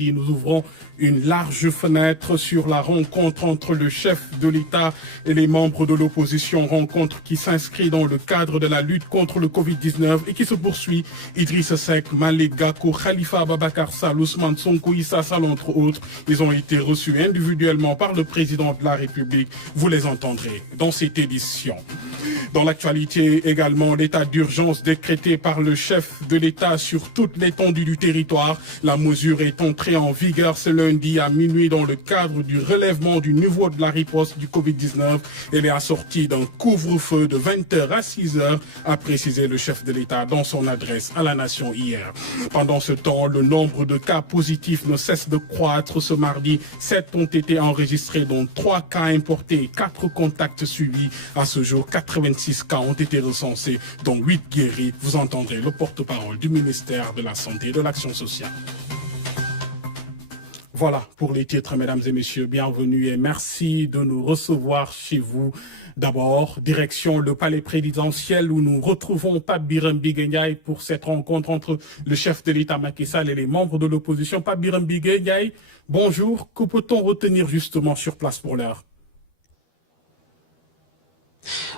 Nous ouvrons une large fenêtre sur la rencontre entre le chef de l'État et les membres de l'opposition, rencontre qui s'inscrit dans le cadre de la lutte contre le Covid-19 et qui se poursuit. Idrissa Seck, Malick Gakou, Khalifa Ababacar Sall, Ousmane Sonko, Issa Sall, entre autres. Ils ont été reçus individuellement par le président de la République. Vous les entendrez dans cette édition. Dans l'actualité également, l'état d'urgence décrété par le chef de l'État sur toute l'étendue du territoire. La mesure est entrée en vigueur ce lundi à minuit dans le cadre du relèvement du niveau de la riposte du Covid-19. Elle est assortie d'un couvre-feu de 20h à 6h, a précisé le chef de l'État dans son adresse à la nation hier. Pendant ce temps, le nombre de cas positifs ne cesse de croître. Ce mardi, 7 ont été enregistrés, dont 3 cas importés et 4 contacts suivis. À ce jour, 86 cas ont été recensés, dont 8 guéris. Vous entendrez le porte-parole du ministère de la Santé et de l'Action sociale. Voilà pour les titres, mesdames et messieurs, bienvenue et merci de nous recevoir chez vous. D'abord, direction le palais présidentiel où nous retrouvons Pape Birame Bigué Ndiaye pour cette rencontre entre le chef de l'État Macky Sall et les membres de l'opposition. Pape Birame Bigué Ndiaye, bonjour. Que peut-on retenir justement sur place pour l'heure?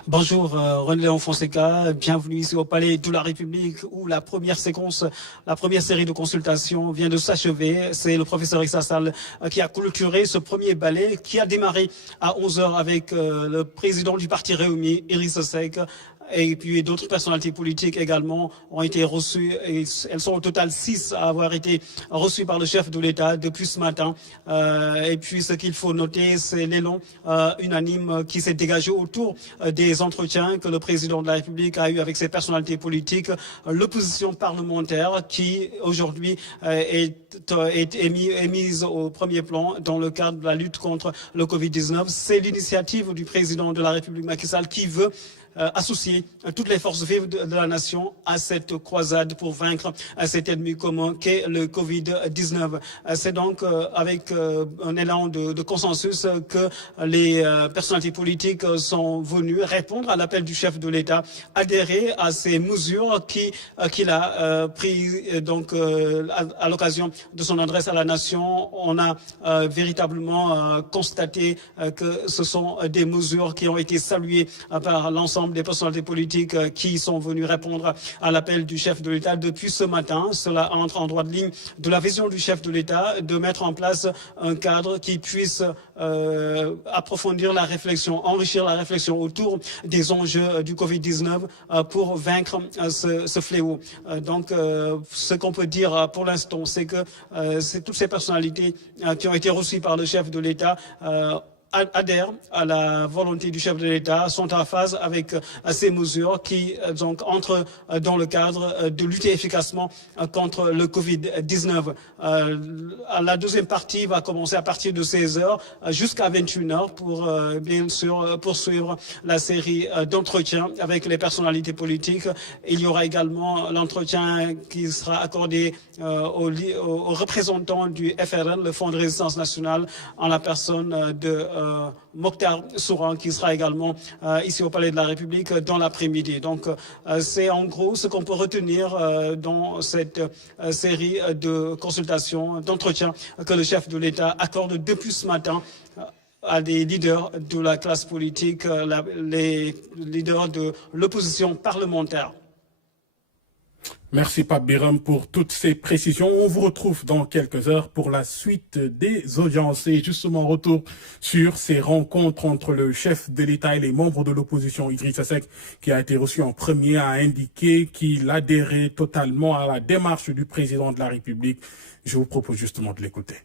Bonjour René-Léon Fonseca, bienvenue ici au Palais de la République où la première série de consultations vient de s'achever. C'est le professeur Issa Sall qui a clôturé ce premier ballet qui a démarré à 11h avec le président du parti Rewmi, Idrissa Seck. Et puis d'autres personnalités politiques également ont été reçues. Et elles sont au total 6 à avoir été reçues par le chef de l'État depuis ce matin. Et puis ce qu'il faut noter, c'est l'élan unanime qui s'est dégagé autour des entretiens que le président de la République a eu avec ses personnalités politiques. L'opposition parlementaire qui aujourd'hui est mise au premier plan dans le cadre de la lutte contre le Covid-19. C'est l'initiative du président de la République Macky Sall qui veut associer toutes les forces vives de la nation à cette croisade pour vaincre cet ennemi commun qu'est le Covid-19. C'est donc avec un élan de consensus que les personnalités politiques sont venues répondre à l'appel du chef de l'État, adhérer à ces mesures qu'il a prises donc à l'occasion de son adresse à la nation. On a véritablement constaté que ce sont des mesures qui ont été saluées par l'ensemble des personnalités politiques qui sont venus répondre à l'appel du chef de l'État depuis ce matin. Cela entre en droite ligne de la vision du chef de l'État de mettre en place un cadre qui puisse approfondir la réflexion, enrichir la réflexion autour des enjeux du Covid-19 pour vaincre ce fléau. Donc, ce qu'on peut dire pour l'instant, c'est que c'est toutes ces personnalités qui ont été reçues par le chef de l'État adhèrent à la volonté du chef de l'État, sont en phase avec ces mesures qui donc entrent dans le cadre de lutter efficacement contre le Covid-19. La deuxième partie va commencer à partir de 16h jusqu'à 21h pour bien sûr poursuivre la série d'entretiens avec les personnalités politiques. Il y aura également l'entretien qui sera accordé aux représentants du FRN, le Fonds de résistance nationale, en la personne de Mokhtar Souran, qui sera également ici au Palais de la République dans l'après-midi. Donc c'est en gros ce qu'on peut retenir dans cette série de consultations, d'entretiens que le chef de l'État accorde depuis ce matin à des leaders de la classe politique, les leaders de l'opposition parlementaire. Merci Pape Birame pour toutes ces précisions. On vous retrouve dans quelques heures pour la suite des audiences. Et justement, retour sur ces rencontres entre le chef de l'État et les membres de l'opposition. Idrissa Seck, qui a été reçu en premier, a indiqué qu'il adhérait totalement à la démarche du président de la République. Je vous propose justement de l'écouter.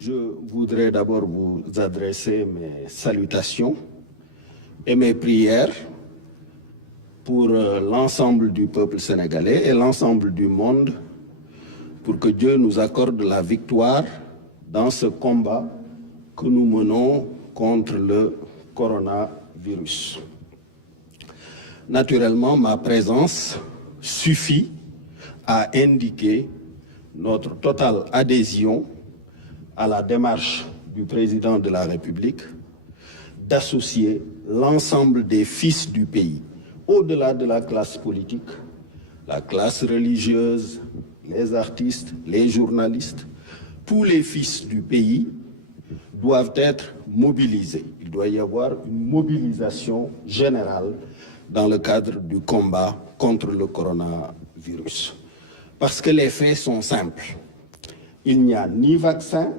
Je voudrais d'abord vous adresser mes salutations et mes prières pour l'ensemble du peuple sénégalais et l'ensemble du monde, pour que Dieu nous accorde la victoire dans ce combat que nous menons contre le coronavirus. Naturellement, ma présence suffit à indiquer notre totale adhésion à la démarche du président de la République d'associer l'ensemble des fils du pays, au-delà de la classe politique, la classe religieuse, les artistes, les journalistes, tous les fils du pays doivent être mobilisés. Il doit y avoir une mobilisation générale dans le cadre du combat contre le coronavirus. Parce que les faits sont simples. Il n'y a ni vaccin,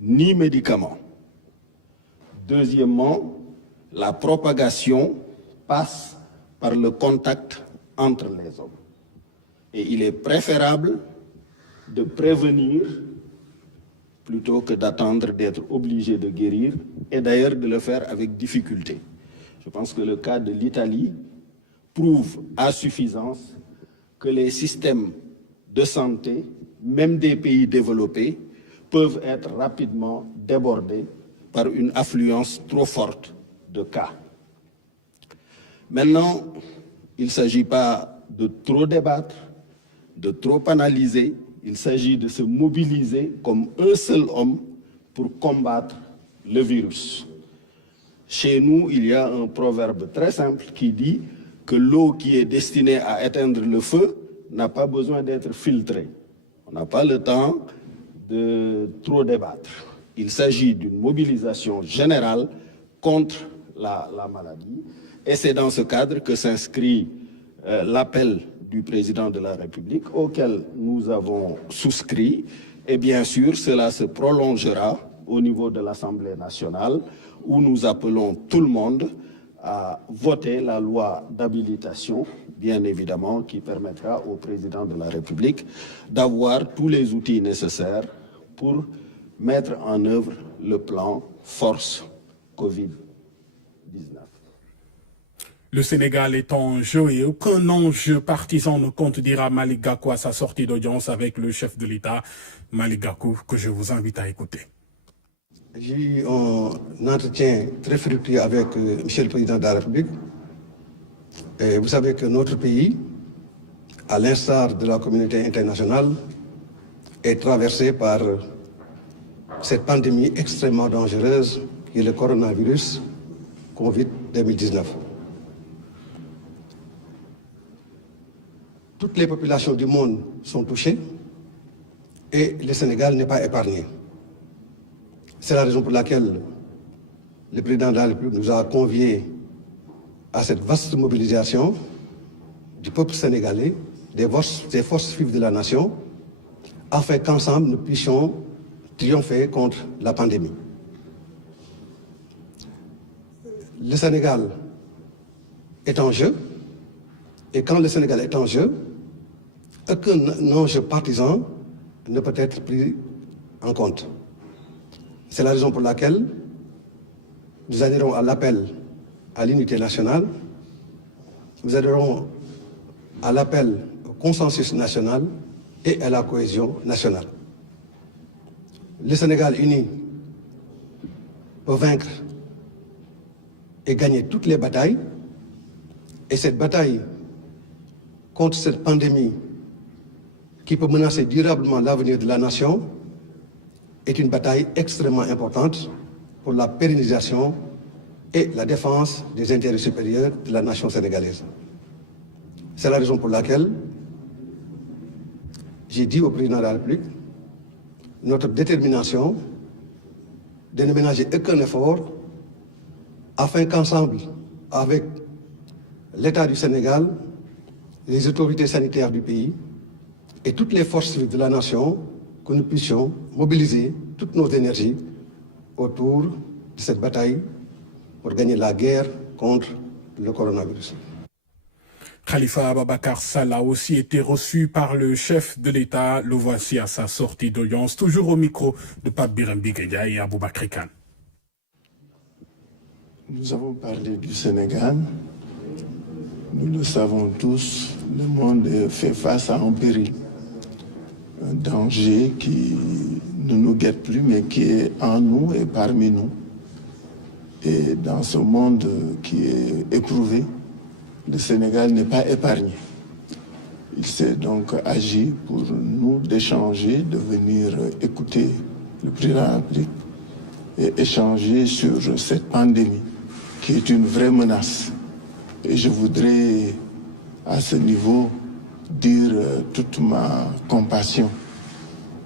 ni médicaments. Deuxièmement, la propagation passe par le contact entre les hommes. Et il est préférable de prévenir plutôt que d'attendre d'être obligé de guérir, et d'ailleurs de le faire avec difficulté. Je pense que le cas de l'Italie prouve à suffisance que les systèmes de santé, même des pays développés, peuvent être rapidement débordés par une affluence trop forte de cas. Maintenant, il ne s'agit pas de trop débattre, de trop analyser, il s'agit de se mobiliser comme un seul homme pour combattre le virus. Chez nous, il y a un proverbe très simple qui dit que l'eau qui est destinée à éteindre le feu n'a pas besoin d'être filtrée. On n'a pas le temps de trop débattre. Il s'agit d'une mobilisation générale contre la maladie. Et c'est dans ce cadre que s'inscrit l'appel du président de la République auquel nous avons souscrit. Et bien sûr, cela se prolongera au niveau de l'Assemblée nationale où nous appelons tout le monde à voter la loi d'habilitation, bien évidemment, qui permettra au président de la République d'avoir tous les outils nécessaires pour mettre en œuvre le plan Force Covid-19. Le Sénégal est en jeu et aucun enjeu partisan ne compte, dira Malick Gakou à sa sortie d'audience avec le chef de l'État, Malick Gakou, que je vous invite à écouter. J'ai eu un entretien très fructueux avec Monsieur le Président de la République. Et vous savez que notre pays, à l'instar de la communauté internationale, est traversé par cette pandémie extrêmement dangereuse qui est le coronavirus Covid-19. Toutes les populations du monde sont touchées et le Sénégal n'est pas épargné. C'est la raison pour laquelle le président de la République nous a conviés à cette vaste mobilisation du peuple sénégalais, des forces vives de la nation, afin qu'ensemble nous puissions triompher contre la pandémie. Le Sénégal est en jeu, et quand le Sénégal est en jeu, aucun enjeu partisan ne peut être pris en compte. C'est la raison pour laquelle nous adhérons à l'appel à l'unité nationale, nous adhérons à l'appel au consensus national et à la cohésion nationale. Le Sénégal uni peut vaincre et gagner toutes les batailles, et cette bataille contre cette pandémie qui peut menacer durablement l'avenir de la nation est une bataille extrêmement importante pour la pérennisation et la défense des intérêts supérieurs de la nation sénégalaise. C'est la raison pour laquelle j'ai dit au président de la République notre détermination de ne ménager aucun effort afin qu'ensemble, avec l'État du Sénégal, les autorités sanitaires du pays et toutes les forces de la nation, que nous puissions mobiliser toutes nos énergies autour de cette bataille pour gagner la guerre contre le coronavirus. Khalifa Ababacar Sall a aussi été reçu par le chef de l'État. Le voici à sa sortie d'audience, toujours au micro de Pape Birame Biguedia et Aboubakry Kane. Nous avons parlé du Sénégal. Nous le savons tous, le monde fait face à un péril, un danger qui ne nous guette plus, mais qui est en nous et parmi nous. Et dans ce monde qui est éprouvé, le Sénégal n'est pas épargné. Il s'est donc agi pour nous d'échanger, de venir écouter le président de la République et échanger sur cette pandémie qui est une vraie menace. Et je voudrais à ce niveau dire toute ma compassion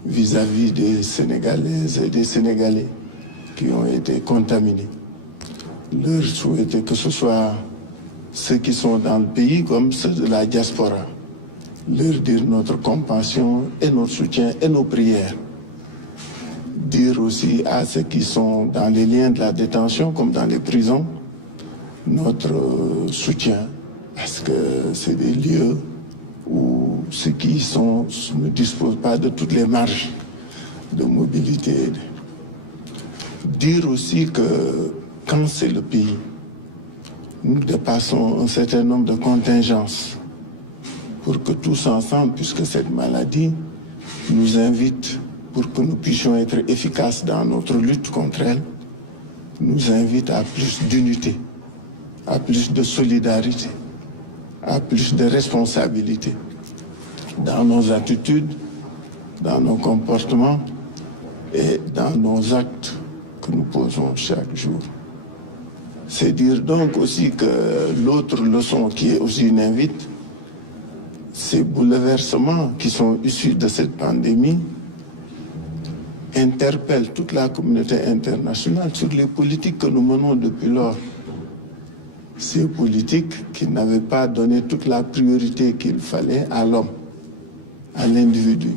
vis-à-vis des Sénégalaises et des Sénégalais qui ont été contaminés. Leur souhaiter que ce soit ceux qui sont dans le pays comme ceux de la diaspora. Leur dire notre compassion et notre soutien et nos prières. Dire aussi à ceux qui sont dans les liens de la détention comme dans les prisons notre soutien, parce que c'est des lieux où ceux qui y sont ne disposent pas de toutes les marges de mobilité. Dire aussi que quand c'est le pays, nous dépassons un certain nombre de contingences pour que tous ensemble, puisque cette maladie nous invite, pour que nous puissions être efficaces dans notre lutte contre elle, nous invite à plus d'unité, à plus de solidarité, à plus de responsabilité dans nos attitudes, dans nos comportements et dans nos actes que nous posons chaque jour. C'est dire donc aussi que l'autre leçon qui est aussi une invite, ces bouleversements qui sont issus de cette pandémie interpellent toute la communauté internationale sur les politiques que nous menons depuis lors. Ces politiques qui n'avaient pas donné toute la priorité qu'il fallait à l'homme, à l'individu.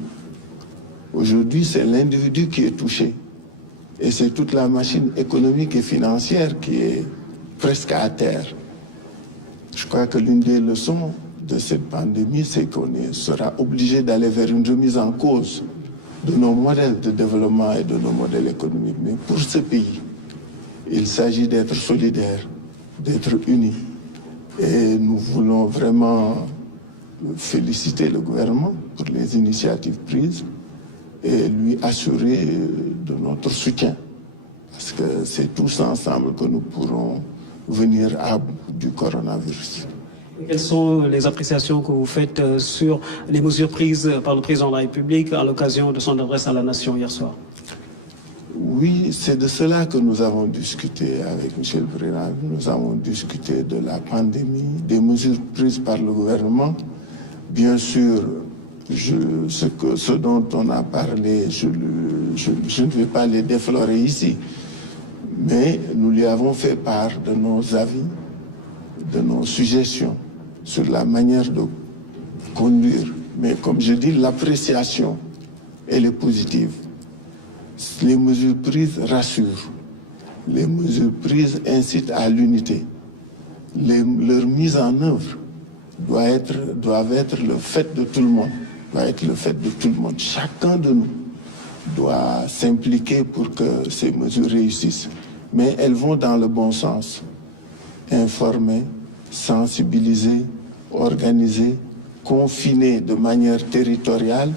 Aujourd'hui, c'est l'individu qui est touché. Et c'est toute la machine économique et financière qui est presque à terre. Je crois que l'une des leçons de cette pandémie, c'est qu'on sera obligé d'aller vers une remise en cause de nos modèles de développement et de nos modèles économiques. Mais pour ce pays, il s'agit d'être solidaire, d'être unis. Et nous voulons vraiment féliciter le gouvernement pour les initiatives prises et lui assurer de notre soutien. Parce que c'est tous ensemble que nous pourrons venir à bout du coronavirus. Quelles sont les appréciations que vous faites sur les mesures prises par le président de la République à l'occasion de son adresse à la nation hier soir? Oui, c'est de cela que nous avons discuté avec M. le Président. Nous avons discuté de la pandémie, des mesures prises par le gouvernement. Bien sûr, ce dont on a parlé, je ne vais pas les déflorer ici. Mais nous lui avons fait part de nos avis, de nos suggestions sur la manière de conduire. Mais comme je dis, l'appréciation, elle est positive. Les mesures prises rassurent. Les mesures prises incitent à l'unité. Leur mise en œuvre doivent être le fait de tout le monde. Doit être le fait de tout le monde. Chacun de nous doit s'impliquer pour que ces mesures réussissent. Mais elles vont dans le bon sens. Informer, sensibiliser, organiser, confiner de manière territoriale,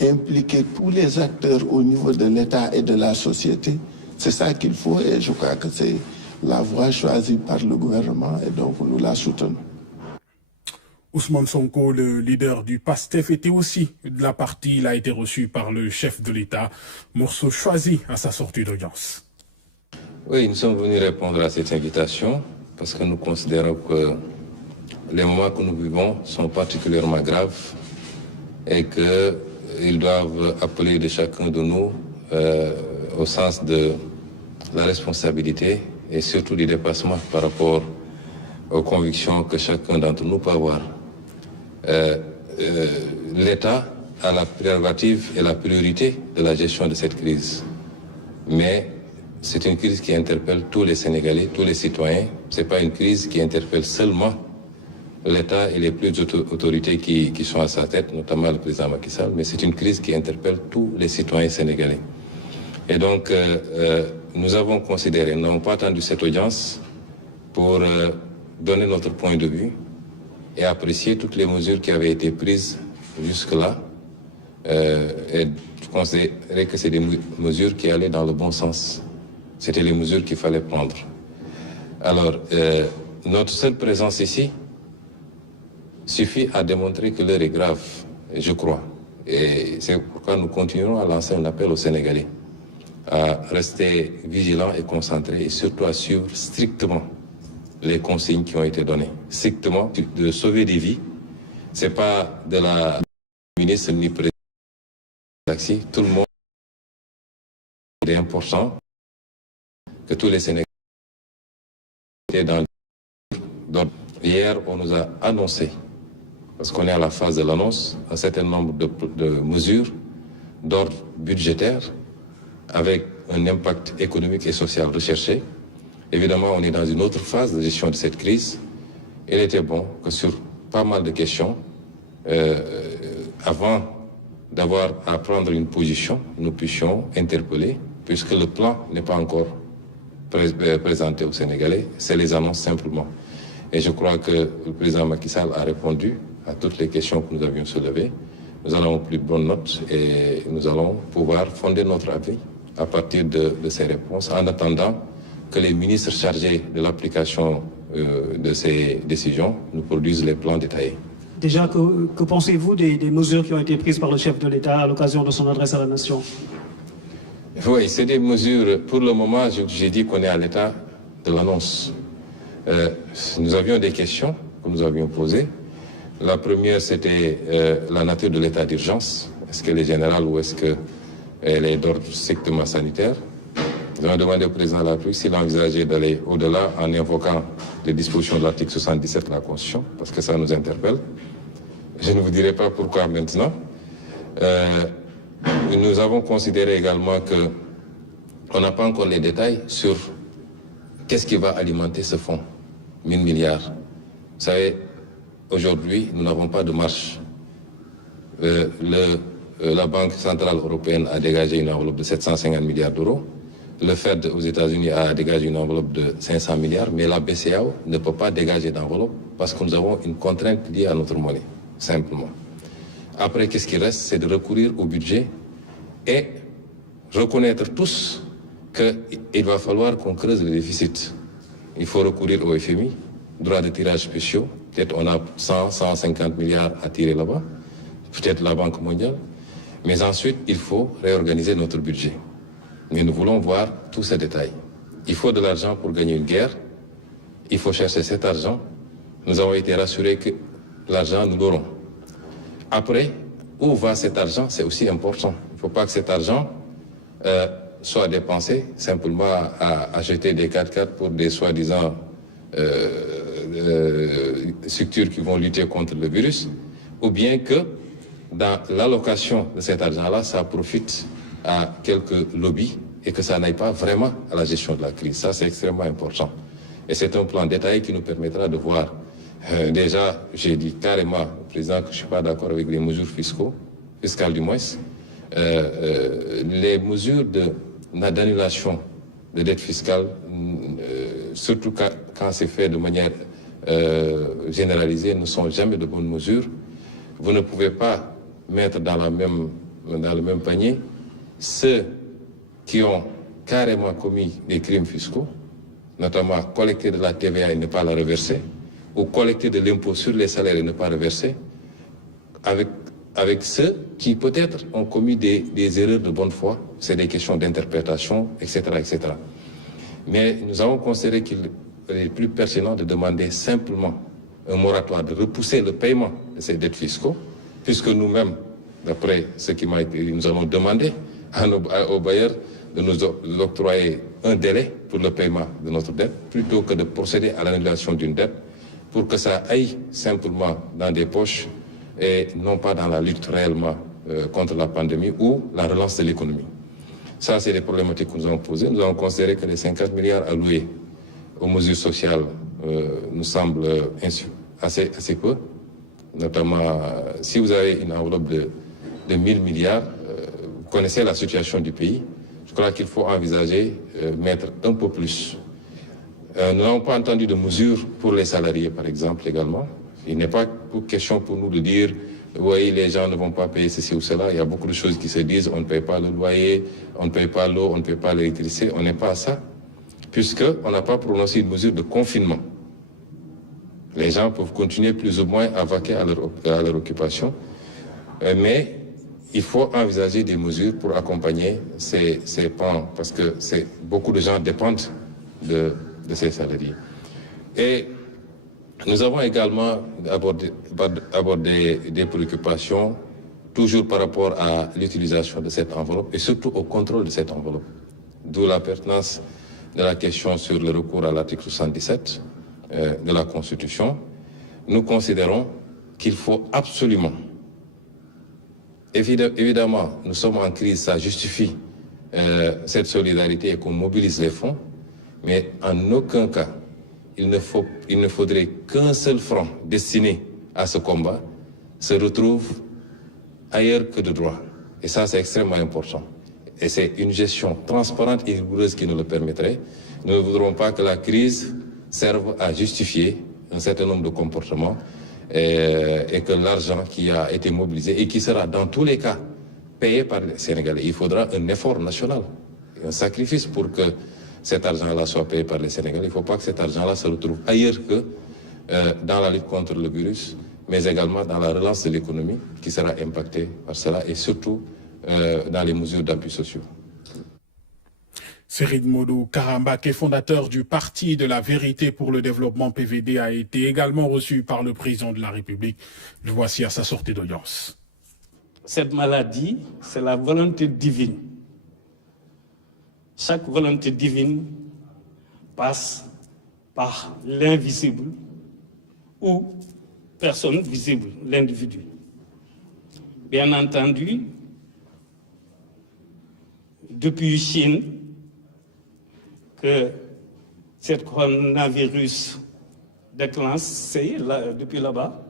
impliquer tous les acteurs au niveau de l'État et de la société. C'est ça qu'il faut et je crois que c'est la voie choisie par le gouvernement et donc nous la soutenons. Ousmane Sonko, le leader du PASTEF, était aussi de la partie. Il a été reçu par le chef de l'État, morceau choisi à sa sortie d'audience. Oui, nous sommes venus répondre à cette invitation parce que nous considérons que les moments que nous vivons sont particulièrement graves et qu'ils doivent appeler de chacun de nous au sens de la responsabilité et surtout du dépassement par rapport aux convictions que chacun d'entre nous peut avoir. L'État a la prérogative et la priorité de la gestion de cette crise. Mais c'est une crise qui interpelle tous les Sénégalais, tous les citoyens. Ce n'est pas une crise qui interpelle seulement l'État et les plus autorités qui sont à sa tête, notamment le président Macky Sall, mais c'est une crise qui interpelle tous les citoyens sénégalais. Et donc, nous avons considéré, nous n'avons pas attendu cette audience pour donner notre point de vue et apprécier toutes les mesures qui avaient été prises jusque-là et considérer que c'est des mesures qui allaient dans le bon sens. C'était les mesures qu'il fallait prendre. Alors, notre seule présence ici suffit à démontrer que l'heure est grave, je crois. Et c'est pourquoi nous continuerons à lancer un appel aux Sénégalais à rester vigilants et concentrés et surtout à suivre strictement les consignes qui ont été données. Strictement, de sauver des vies. Ce n'est pas de la ministre ni président taxi, tout le monde est important que tous les Sénégalais étaient dans donc, hier, on nous a annoncé, parce qu'on est à la phase de l'annonce, un certain nombre de mesures d'ordre budgétaire avec un impact économique et social recherché. Évidemment, on est dans une autre phase de gestion de cette crise. Il était bon que sur pas mal de questions, avant d'avoir à prendre une position, nous puissions interpeller, puisque le plan n'est pas encore présenté aux Sénégalais, c'est les annonces simplement. Et je crois que le président Macky Sall a répondu à toutes les questions que nous avions soulevées. Nous allons aux plus bonnes notes et nous allons pouvoir fonder notre avis à partir de ces réponses, en attendant que les ministres chargés de l'application de ces décisions nous produisent les plans détaillés. Déjà, que pensez-vous des mesures qui ont été prises par le chef de l'État à l'occasion de son adresse à la nation? Oui, c'est des mesures, pour le moment, j'ai dit qu'on est à l'état de l'annonce. Nous avions des questions que nous avions posées. La première, c'était la nature de l'état d'urgence. Est-ce qu'elle est générale ou est-ce qu'elle est d'ordre strictement sanitaire? Nous avons demandé au président de la République s'il envisageait d'aller au-delà en invoquant les dispositions de l'article 77 de la Constitution, parce que ça nous interpelle. Je ne vous dirai pas pourquoi maintenant. Nous avons considéré également qu'on n'a pas encore les détails sur qu'est-ce qui va alimenter ce fonds, 1000 milliards. Vous savez, aujourd'hui, nous n'avons pas de marge. La Banque centrale européenne a dégagé une enveloppe de 750 milliards d'euros. Le Fed aux États-Unis a dégagé une enveloppe de 500 milliards, mais la BCEAO ne peut pas dégager d'enveloppe parce que nous avons une contrainte liée à notre monnaie, simplement. Après, qu'est-ce qui reste? C'est de recourir au budget et reconnaître tous qu'il va falloir qu'on creuse le déficit. Il faut recourir au FMI, droits de tirage spéciaux. Peut-être on a 150 milliards à tirer là-bas, peut-être la Banque mondiale. Mais ensuite, il faut réorganiser notre budget. Mais nous voulons voir tous ces détails. Il faut de l'argent pour gagner une guerre. Il faut chercher cet argent. Nous avons été rassurés que l'argent, nous l'aurons. Après, où va cet argent? C'est aussi important. Il ne faut pas que cet argent soit dépensé simplement à acheter des 4x4 pour des soi-disant structures qui vont lutter contre le virus, ou bien que dans l'allocation de cet argent-là, ça profite à quelques lobbies et que ça n'aille pas vraiment à la gestion de la crise. Ça, c'est extrêmement important. Et c'est un plan détaillé qui nous permettra de voir. Déjà, j'ai dit carrément au président que je ne suis pas d'accord avec les mesures fiscales du moins. Les mesures d'annulation de dette fiscale, surtout quand c'est fait de manière généralisée, ne sont jamais de bonnes mesures. Vous ne pouvez pas mettre dans le même panier ceux qui ont carrément commis des crimes fiscaux, notamment collecter de la TVA et ne pas la reverser, ou collecter de l'impôt sur les salaires et ne pas reverser, avec ceux qui peut-être ont commis des erreurs de bonne foi, c'est des questions d'interprétation, etc., etc. Mais nous avons considéré qu'il est plus pertinent de demander simplement un moratoire, de repousser le paiement de ces dettes fiscaux, puisque nous-mêmes, d'après ce qui m'a été dit, nous allons demander aux bailleurs de nous octroyer un délai pour le paiement de notre dette, plutôt que de procéder à l'annulation d'une dette, pour que ça aille simplement dans des poches et non pas dans la lutte réellement contre la pandémie ou la relance de l'économie. Ça, c'est des problématiques que nous avons posées. Nous avons considéré que les 50 milliards alloués aux mesures sociales nous semblent assez peu. Notamment, si vous avez une enveloppe de 1000 milliards, vous connaissez la situation du pays. Je crois qu'il faut envisager mettre un peu plus. Nous n'avons pas entendu de mesures pour les salariés, par exemple, également. Il n'est pas question pour nous de dire oui, les gens ne vont pas payer ceci ou cela. Il y a beaucoup de choses qui se disent, on ne paye pas le loyer, on ne paye pas l'eau, on ne paye pas l'électricité. On n'est pas à ça, puisqu'on n'a pas prononcé une mesure de confinement. Les gens peuvent continuer plus ou moins à vaquer à leur occupation, mais il faut envisager des mesures pour accompagner ces pans, parce que beaucoup de gens dépendent de ces salariés. Et nous avons également abordé des préoccupations toujours par rapport à l'utilisation de cette enveloppe et surtout au contrôle de cette enveloppe. D'où la pertinence de la question sur le recours à l'article 77 de la Constitution. Nous considérons qu'il faut absolument, évidemment, nous sommes en crise, ça justifie cette solidarité et qu'on mobilise les fonds, mais en aucun cas, il ne faudrait qu'un seul franc destiné à ce combat se retrouve ailleurs que de droit. Et ça, c'est extrêmement important. Et c'est une gestion transparente et rigoureuse qui nous le permettrait. Nous ne voudrons pas que la crise serve à justifier un certain nombre de comportements et que l'argent qui a été mobilisé et qui sera dans tous les cas payé par les Sénégalais. Il faudra un effort national, un sacrifice pour que cet argent-là soit payé par les Sénégalais. Il ne faut pas que cet argent-là se retrouve ailleurs que dans la lutte contre le virus, mais également dans la relance de l'économie qui sera impactée par cela et surtout dans les mesures d'appui sociaux. Serigne Modou Karambake, fondateur du Parti de la Vérité pour le Développement PVD, a été également reçu par le président de la République. Le voici à sa sortie d'audience. Cette maladie, c'est la volonté divine. Chaque volonté divine passe par l'invisible ou personne visible, l'individu. Bien entendu, depuis Chine, que cette coronavirus déclenche, c'est depuis là-bas,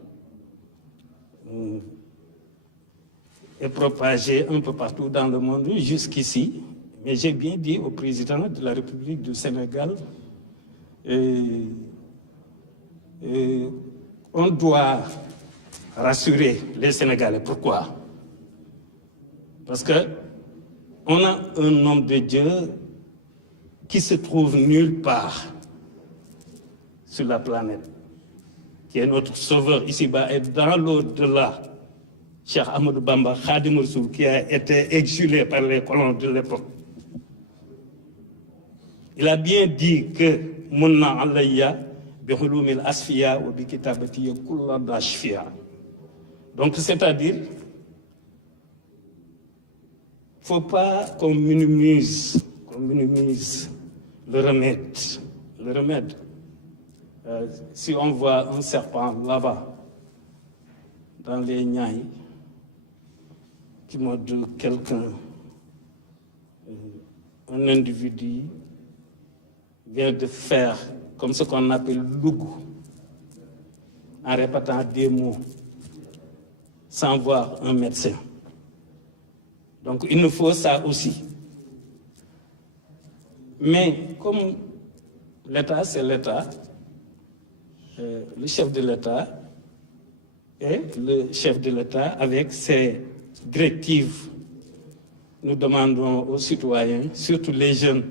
est propagé un peu partout dans le monde jusqu'ici. Mais j'ai bien dit au président de la République du Sénégal, on doit rassurer les Sénégalais. Pourquoi? Parce que on a un homme de Dieu qui se trouve nulle part sur la planète, qui est notre sauveur ici-bas et dans l'au-delà. Cheikh Ahmadou Bamba Khadim Rassoul, qui a été exilé par les colons de l'époque. Il a bien dit que Munna alayya bi hulumil asfiya wa bi kitabati kullu dashfiya. Donc c'est-à-dire, faut pas qu'on minimise le remède. Le remède. Si on voit un serpent là-bas, dans les Niayes, qui morde quelqu'un, un individu vient de faire comme ce qu'on appelle l'ougou, en répétant des mots, sans voir un médecin. Donc il nous faut ça aussi. Mais comme l'État, c'est l'État, le chef de l'État est le chef de l'État avec ses directives. Nous demandons aux citoyens, surtout les jeunes,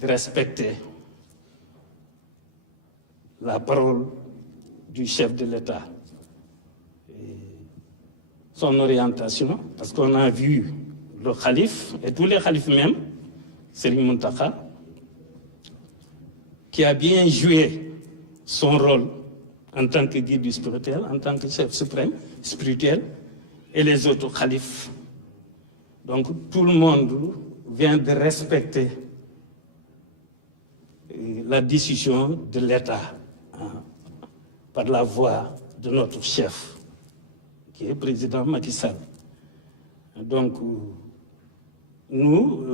de respecter la parole du chef de l'État. Son orientation, parce qu'on a vu le calife, et tous les khalifes même, Serigne Mountakha, qui a bien joué son rôle en tant que guide spirituel, en tant que chef suprême spirituel, et les autres khalifes. Donc tout le monde vient de respecter la décision de l'État par la voix de notre chef, qui est le président Macky Sall. Donc nous,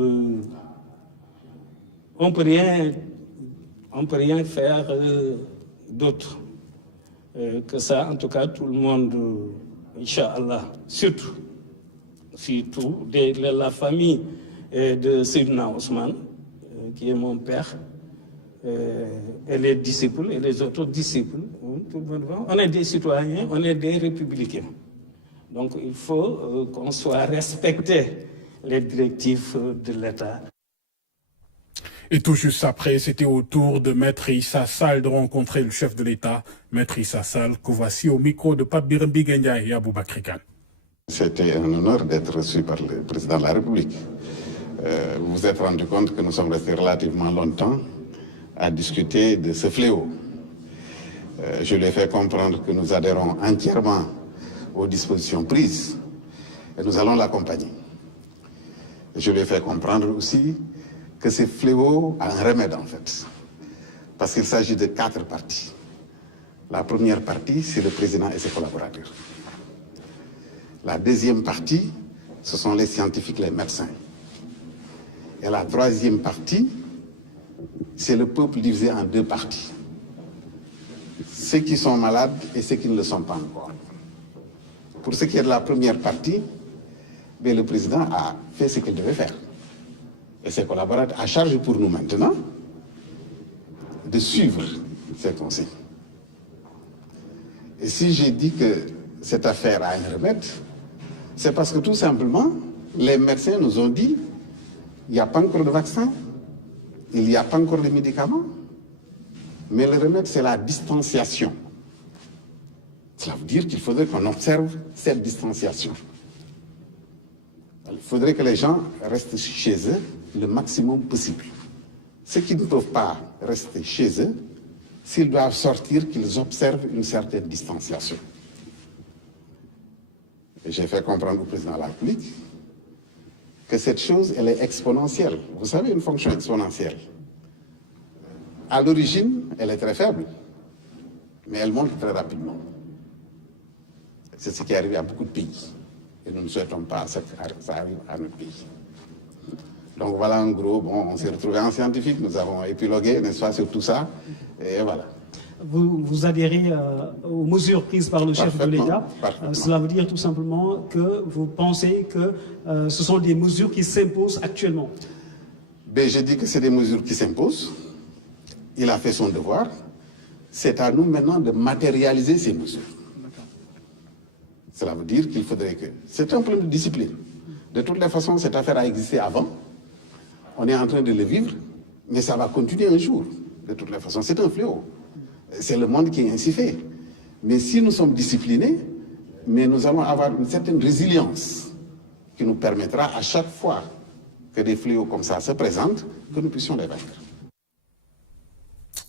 on ne peut rien faire d'autre que ça. En tout cas, tout le monde, Inch'Allah, surtout la famille de Seydina Ousmane, qui est mon père, et les disciples et les autres disciples. Tout le monde, on est des citoyens, on est des républicains. Donc il faut qu'on soit respecté les directives de l'État. Et tout juste après, c'était au tour de Maître Issa Sall de rencontrer le chef de l'État, Maître Issa Sall, que voici au micro de Pape Birame Ndiaye et Aboubakry Kane. C'était un honneur d'être reçu par le président de la République. Vous vous êtes rendu compte que nous sommes restés relativement longtemps à discuter de ce fléau. Je lui ai fait comprendre que nous adhérons entièrement aux dispositions prises Et nous allons l'accompagner. Je lui ai fait comprendre aussi que ce fléau a un remède en fait. Parce qu'il s'agit de 4 parties. La première partie, c'est le président et ses collaborateurs. La deuxième partie, ce sont les scientifiques, les médecins. Et la troisième partie, c'est le peuple divisé en 2 parties. Ceux qui sont malades et ceux qui ne le sont pas encore. Pour ce qui est de la première partie, mais le président a fait ce qu'il devait faire. Et ses collaborateurs à charge pour nous maintenant de suivre ces conseils. Et si j'ai dit que cette affaire a un remède, c'est parce que tout simplement, les médecins nous ont dit il n'y a pas encore de vaccin, il n'y a pas encore de médicaments, mais le remède, c'est la distanciation. Cela veut dire qu'il faudrait qu'on observe cette distanciation. Il faudrait que les gens restent chez eux le maximum possible. Ceux qui ne peuvent pas rester chez eux, s'ils doivent sortir, qu'ils observent une certaine distanciation. Et j'ai fait comprendre au président de la République que cette chose, elle est exponentielle. Vous savez, une fonction exponentielle. À l'origine, elle est très faible, mais elle monte très rapidement. C'est ce qui est arrivé à beaucoup de pays. Et nous ne souhaitons pas que ça arrive à notre pays. Donc voilà, en gros, bon, on s'est retrouvés en scientifique, nous avons épilogué, n'est-ce pas, sur tout ça, et voilà. Vous adhérez aux mesures prises par le chef de l'État. Cela veut dire tout simplement que vous pensez que ce sont des mesures qui s'imposent actuellement. Ben, je dis que c'est des mesures qui s'imposent. Il a fait son devoir. C'est à nous maintenant de matérialiser ces mesures. Cela veut dire qu'il faudrait que... C'est un problème de discipline. De toutes les façons, cette affaire a existé avant. On est en train de le vivre, mais ça va continuer un jour. De toutes les façons, c'est un fléau. C'est le monde qui est ainsi fait. Mais si nous sommes disciplinés, mais nous allons avoir une certaine résilience qui nous permettra à chaque fois que des fléaux comme ça se présentent, que nous puissions les vaincre.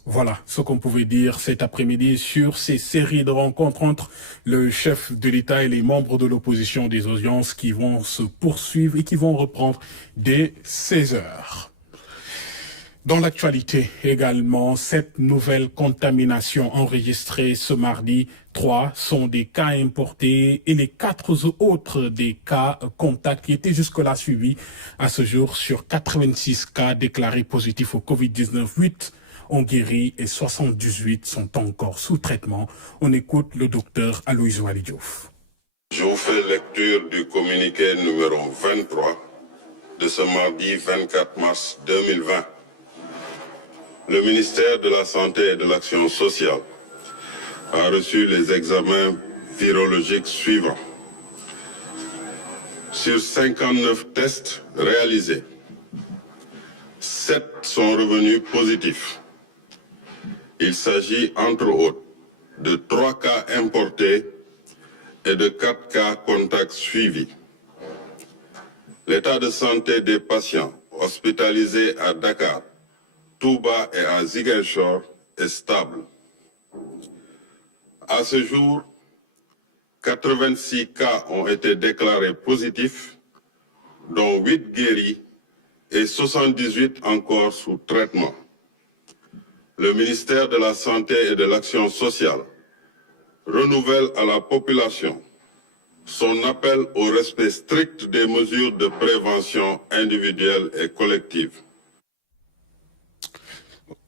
Voilà ce qu'on pouvait dire cet après-midi sur ces séries de rencontres entre le chef de l'État et les membres de l'opposition, des audiences qui vont se poursuivre et qui vont reprendre dès 16 heures. Dans l'actualité également, 7 nouvelles contaminations enregistrées ce mardi. 3 sont des cas importés et les 4 autres des cas contacts qui étaient jusque-là suivis. À ce jour, sur 86 cas déclarés positifs au Covid-19, 8 ont guéri et 78 sont encore sous traitement. On écoute le docteur Aloïs Walidjouf. Je vous fais lecture du communiqué numéro 23 de ce mardi 24 mars 2020. Le ministère de la Santé et de l'Action sociale a reçu les examens virologiques suivants. Sur 59 tests réalisés, 7 sont revenus positifs. Il s'agit entre autres de 3 cas importés et de 4 cas contacts suivis. L'état de santé des patients hospitalisés à Dakar, Touba et à Ziguinchor est stable. À ce jour, 86 cas ont été déclarés positifs, dont 8 guéris et 78 encore sous traitement. Le ministère de la Santé et de l'Action sociale renouvelle à la population son appel au respect strict des mesures de prévention individuelle et collective.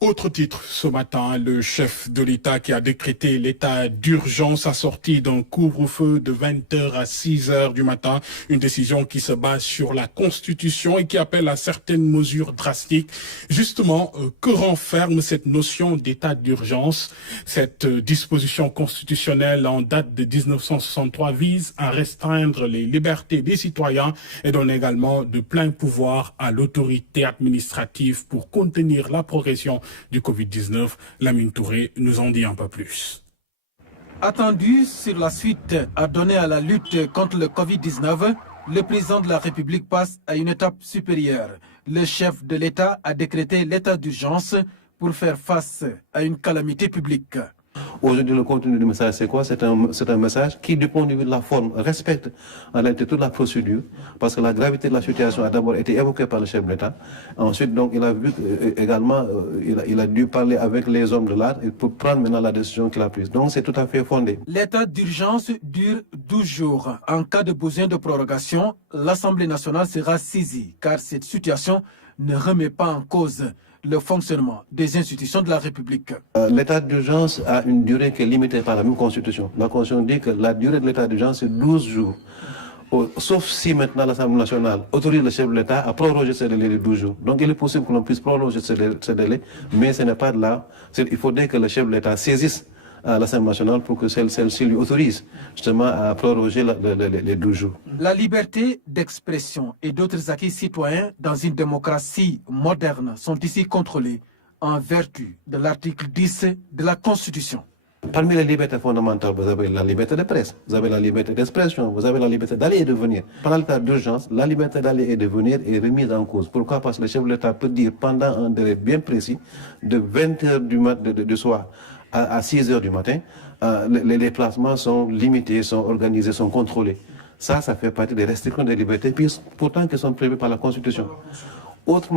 Autre titre ce matin, le chef de l'État qui a décrété l'état d'urgence assorti d'un couvre-feu de 20h à 6h du matin. Une décision qui se base sur la Constitution et qui appelle à certaines mesures drastiques. Justement, que renferme cette notion d'état d'urgence? Cette disposition constitutionnelle en date de 1963 vise à restreindre les libertés des citoyens et donne également de plein pouvoir à l'autorité administrative pour contenir la progression du Covid-19. Lamine Touré nous en dit un peu plus. Attendu sur la suite à donner à la lutte contre le Covid-19, le président de la République passe à une étape supérieure. Le chef de l'État a décrété l'état d'urgence pour faire face à une calamité publique. Aujourd'hui, le contenu du message, c'est quoi? C'est un message qui, du point de vue de la forme, respecte en réalité toute la procédure, parce que la gravité de la situation a d'abord été évoquée par le chef de l'État. Ensuite, donc, il a vu également, il a dû parler avec les hommes de l'art pour prendre maintenant la décision qu'il a prise. Donc, c'est tout à fait fondé. L'état d'urgence dure 12 jours. En cas de besoin de prorogation, l'Assemblée nationale sera saisie, car cette situation ne remet pas en cause le fonctionnement des institutions de la République. L'état d'urgence a une durée qui est limitée par la même Constitution. La Constitution dit que la durée de l'état d'urgence est 12 jours. Sauf si maintenant l'Assemblée nationale autorise le chef de l'État à proroger ce délai de 12 jours. Donc il est possible que l'on puisse proroger ce délai, mais ce n'est pas de là. Il faudrait que le chef de l'État saisisse à l'Assemblée nationale pour que celle-ci lui autorise justement à proroger les 12 jours. La liberté d'expression et d'autres acquis citoyens dans une démocratie moderne sont ici contrôlés en vertu de l'article 10 de la Constitution. Parmi les libertés fondamentales, vous avez la liberté de presse, vous avez la liberté d'expression, vous avez la liberté d'aller et de venir. Pendant l'état d'urgence, la liberté d'aller et de venir est remise en cause. Pourquoi? Parce que le chef de l'État peut dire pendant un délai bien précis, de 20 h du soir à 6 h du matin, les déplacements sont limités, sont organisés, sont contrôlés. Ça fait partie des restrictions des libertés, puis pourtant qui sont prévues par la Constitution. Autre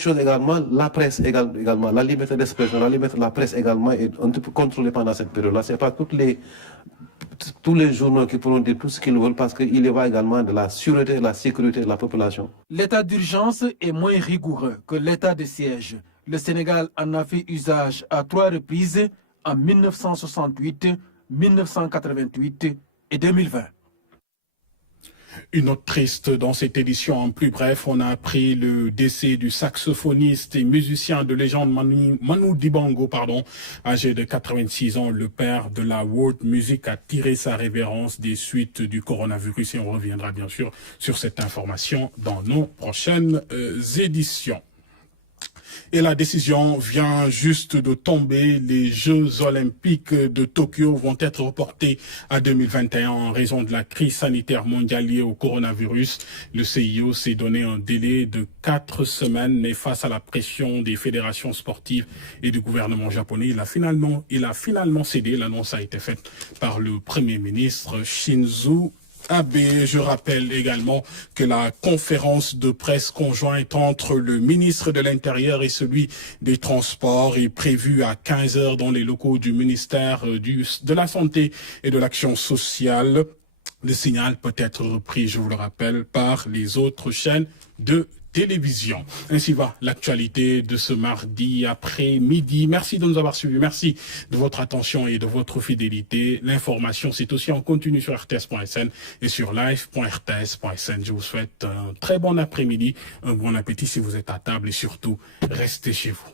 chose également, la presse également, la liberté d'expression, la liberté de la presse également est un peu contrôlée pendant cette période-là. Ce n'est pas tous les journaux qui pourront dire tout ce qu'ils veulent parce qu'il y va également de la sûreté et de la sécurité de la population. L'état d'urgence est moins rigoureux que l'état de siège. Le Sénégal en a fait usage à 3 reprises en 1968, 1988 et 2020. Une note triste dans cette édition. En plus bref, on a appris le décès du saxophoniste et musicien de légende Manu Dibango, âgé de 86 ans. Le père de la world music a tiré sa révérence des suites du coronavirus et on reviendra bien sûr sur cette information dans nos prochaines éditions. Et la décision vient juste de tomber. Les Jeux Olympiques de Tokyo vont être reportés à 2021 en raison de la crise sanitaire mondiale liée au coronavirus. Le CIO s'est donné un délai de 4 semaines, mais face à la pression des fédérations sportives et du gouvernement japonais, il a finalement cédé. L'annonce a été faite par le Premier ministre Shinzo Abe. Je rappelle également que la conférence de presse conjointe entre le ministre de l'Intérieur et celui des Transports est prévue à 15 h dans les locaux du ministère de la Santé et de l'Action sociale. Le signal peut être repris, je vous le rappelle, par les autres chaînes de télévision. Ainsi va l'actualité de ce mardi après-midi. Merci de nous avoir suivis. Merci de votre attention et de votre fidélité. L'information, c'est aussi en continu sur rts.sn et sur live.rts.sn. Je vous souhaite un très bon après-midi, un bon appétit si vous êtes à table et surtout, restez chez vous.